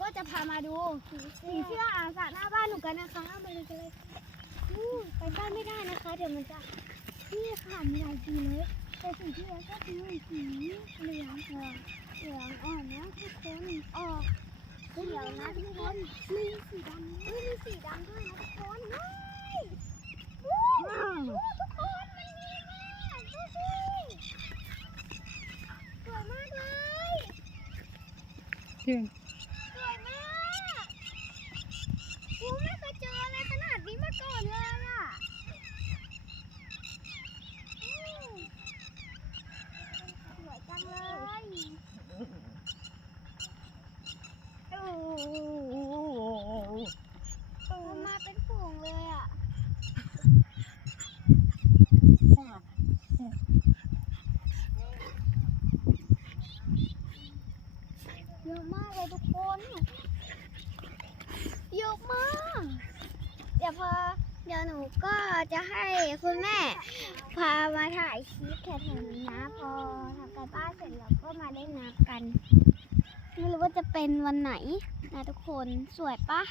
ก็จะพามาดูสีเชื่ออาสาหน้าบ้านหนูกันนะคะมาเลยกันเลยไปบ้านไม่ได้นะคะ เดี๋ยวมันจะนี่ค่ะมีหลายสีเลยแต่สีที่เราชอบคือสีเหลืองเหลืองเหลืองอ่อนนะทุกคนออกเขียวนะทุกคนมีสีดำด้วยมีสีดำด้วยนะทุกคนว้ายว้าวทุกคนมันมีมากดูสิสวยมากเลยจริง สวยมากกูไม่เคยเจออะไรข นาดนี้มาก่อนเลยอะอืมสวยจังเลยโอ้โหมาเป็นฝูงเลยอะเยอะมากเลยทุกคนเยอะมาก เดี๋ยวพอ หนูก็จะให้คุณแม่ พามาถ่ายคลิปแถวๆนี้นะพอทำการบ้านเสร็จแล้วก็มาเล่นน้ำกัน ไม่รู้ว่าจะเป็นวันไหนนะทุกคนสวยปะ